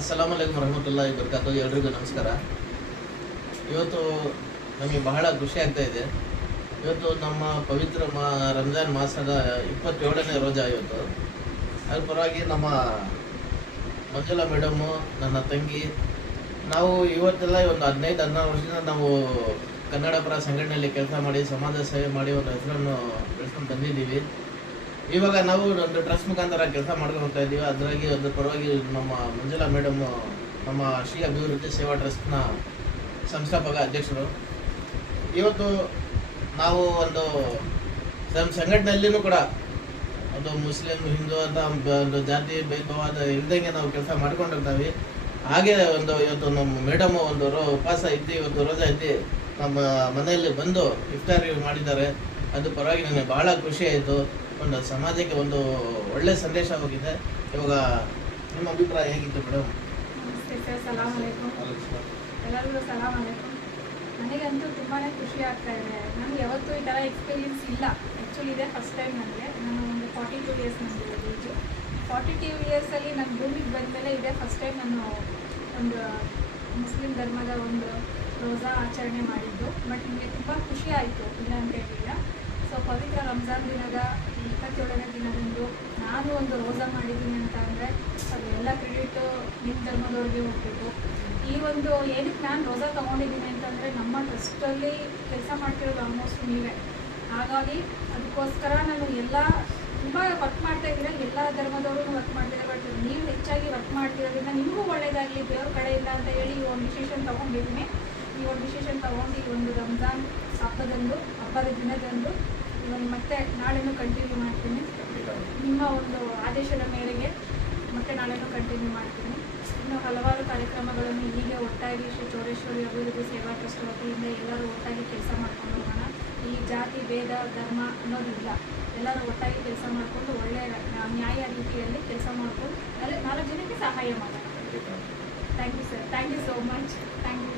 ಅಸ್ಸಲಾಮು ಅಲೈಕುಂ ವರಹಮತುಲ್ಲಾಹಿ ಬರ್ಕಾತು. ಎಲ್ರಿಗೂ ನಮಸ್ಕಾರ. ಇವತ್ತು ನಮಗೆ ಬಹಳ ಖುಷಿ ಆಗ್ತಾ ಇದೆ. ಇವತ್ತು ನಮ್ಮ ಪವಿತ್ರ ರಂಜಾನ್ ಮಾಸದ 27ನೇ ರೋಜಾ. ಇವತ್ತು ಅದ್ರ ಪರವಾಗಿ ನಮ್ಮ ಮಂಜುಳಾ ಮೇಡಮ್ಮು, ನನ್ನ ತಂಗಿ, ನಾವು ಇವತ್ತೆಲ್ಲ ಒಂದು 15-16 ವರ್ಷದಿಂದ ನಾವು ಕನ್ನಡ ಪರ ಸಂಘಟನೆಯಲ್ಲಿ ಕೆಲಸ ಮಾಡಿ ಸಮಾಜ ಸೇವೆ ಮಾಡಿ ಒಂದು ಹೆಸರನ್ನು ಬೆಳೆಸ್ಕೊಂಡು ಬಂದಿದ್ದೀವಿ. ಇವಾಗ ನಾವು ಒಂದು ಟ್ರಸ್ಟ್ ಮುಖಾಂತರ ಕೆಲಸ ಮಾಡ್ಕೊಂಡು ಹೋಗ್ತಾ ಇದ್ದೀವಿ. ಅದರಾಗಿ ಅದ್ರ ಪರವಾಗಿ ನಮ್ಮ ಮಂಜುಳಾ ಮೇಡಮ್ ನಮ್ಮ ಶ್ರೀ ಅಭಿವೃದ್ಧಿ ಸೇವಾ ಟ್ರಸ್ಟ್ನ ಸಂಸ್ಥಾಪಕ ಅಧ್ಯಕ್ಷರು. ಇವತ್ತು ನಾವು ಒಂದು ಸಂಘಟನೆಯಲ್ಲಿನೂ ಕೂಡ ಒಂದು ಮುಸ್ಲಿಂ ಹಿಂದೂ ಅಂತ ಒಂದು ಜಾತಿ ಭೇದಭಾವ ಇಲ್ದಂಗೆ ನಾವು ಕೆಲಸ ಮಾಡ್ಕೊಂಡು ಹೋಗ್ತೀವಿ. ಹಾಗೆ ಇವತ್ತು ನಮ್ಮ ಮೇಡಮ್ ಉಪವಾಸ ಇದ್ದು ಇವತ್ತು ರೋಜಾ ಇದ್ದು ನಮ್ಮ ಮನೆಯಲ್ಲಿ ಬಂದು ಇಫ್ತಾರಿ ಮಾಡಿದ್ದಾರೆ. ಅದು ಪರವಾಗಿ ನನಗೆ ಬಹಳ ಖುಷಿ ಆಯಿತು. ಒಂದು ಸಮಾಜಕ್ಕೆ ಒಂದು ಒಳ್ಳೆ ಸಂದೇಶ ಹೋಗಿದೆ. ಇವಾಗ ನಿಮ್ಮ ಅಭಿಪ್ರಾಯ ಹೇಗಿತ್ತು ಮೇಡಮ್? ನಮಸ್ತೆ ಸರ್, ಸಲಾಮ್ ಅಲೈಕುಂ. ಎಲ್ಲರಿಗೂ ಸಲಾಮ್ ಅಲೈಕುಂ. ನನಗಂತೂ ತುಂಬಾ ಖುಷಿ ಆಗ್ತಾ ಇದೆ. ನನಗೆ ಯಾವತ್ತೂ ಈ ಥರ ಎಕ್ಸ್ಪೀರಿಯನ್ಸ್ ಇಲ್ಲ. ಆ್ಯಕ್ಚುಲಿ ಇದೆ ಫಸ್ಟ್ ಟೈಮ್ ನನಗೆ. ನಾನು ಒಂದು 42 ಇಯರ್ಸ್ ನನಗೆ ಏಜು. 42 ಇಯರ್ಸಲ್ಲಿ ನನ್ನ ಭೂಮಿಗೆ ಬಂದಮೇಲೆ ಇದೆ ಫಸ್ಟ್ ಟೈಮ್ ನಾನು ಒಂದು ಮುಸ್ಲಿಂ ಧರ್ಮದ ಒಂದು ರೋಜಾ ಆಚರಣೆ ಮಾಡಿದ್ದು. ಬಟ್ ನನಗೆ ತುಂಬ ಖುಷಿ ಆಯಿತು, ಇಲ್ಲ ಅಂತ ಹೇಳಿಲ್ಲ. ಸೊ ಪವಿತ್ರ ರಂಜಾನ್ ದಿನದ 27ನೇ ದಿನದಂದು ನಾನು ಒಂದು ರೋಜಾ ಮಾಡಿದ್ದೀನಿ ಅಂತ ಅಂದರೆ ಅದು ಎಲ್ಲ ಕ್ರೆಡಿಟು ನಿಮ್ಮ ಧರ್ಮದವ್ರಿಗೆ ಹೋಗ್ಬೇಕು. ಈ ಒಂದು ಏನಕ್ಕೆ ನಾನು ರೋಜಾ ತೊಗೊಂಡಿದ್ದೀನಿ ಅಂತಂದರೆ ನಮ್ಮ ಟ್ರಸ್ಟಲ್ಲಿ ಕೆಲಸ ಮಾಡ್ತಿರೋದು ಆಲ್ಮೋಸ್ಟ್ ನೀವೇ. ಹಾಗಾಗಿ ಅದಕ್ಕೋಸ್ಕರ ನಾನು ಎಲ್ಲ ತುಂಬ ವರ್ಕ್ ಮಾಡ್ತಾ ಇದ್ದೀರ, ಎಲ್ಲ ಧರ್ಮದವರು ವರ್ಕ್ ಮಾಡ್ತಿದ್ದಾರೆ. ಬಟ್ ನೀವು ಹೆಚ್ಚಾಗಿ ವರ್ಕ್ ಮಾಡ್ತಿರೋದ್ರಿಂದ ನಿಮಗೂ ಒಳ್ಳೆಯದಾಗಲಿ ದೇವ್ರ ಕಡೆಯಿಂದ ಅಂತ ಹೇಳಿ ಈ ಒಂದು ಡಿಸಿಷನ್ ತೊಗೊಂಡಿದ್ದೀನಿ. ಈ ಒಂದು ಡಿಸಿಷನ್ ತೊಗೊಂಡು ಈ ಒಂದು ರಂಜಾನ್ ಹಬ್ಬದ ದಿನದಂದು ಇವನು ಮತ್ತೆ ನಾಳೆನೂ ಕಂಟಿನ್ಯೂ ಮಾಡ್ತೀನಿ. ನಿಮ್ಮ ಒಂದು ಆದೇಶದ ಮೇರೆಗೆ ಮತ್ತೆ ನಾಳೆನೂ ಕಂಟಿನ್ಯೂ ಮಾಡ್ತೀನಿ. ಇನ್ನು ಹಲವಾರು ಕಾರ್ಯಕ್ರಮಗಳನ್ನು ಹೀಗೆ ಒಟ್ಟಾಗಿ ಶ್ರೀ ಚೌಡೇಶ್ವರಿ ಅಭಿವೃದ್ಧಿ ಸೇವಾ ಟ್ರಸ್ಟ್ ವತಿಯಿಂದ ಎಲ್ಲರೂ ಒಟ್ಟಾಗಿ ಕೆಲಸ ಮಾಡ್ಕೊಂಡು ಹೋಗೋಣ. ಈ ಜಾತಿ ಭೇದ ಧರ್ಮ ಅನ್ನೋದಿಲ್ಲ, ಎಲ್ಲರೂ ಒಟ್ಟಾಗಿ ಕೆಲಸ ಮಾಡಿಕೊಂಡು ಒಳ್ಳೆಯ ನ್ಯಾಯ ರೀತಿಯಲ್ಲಿ ಕೆಲಸ ಮಾಡಿಕೊಂಡು 4 ಜನಕ್ಕೆ ಸಹಾಯ ಮಾಡೋಣ. Thank you sir, thank you so much, thank you.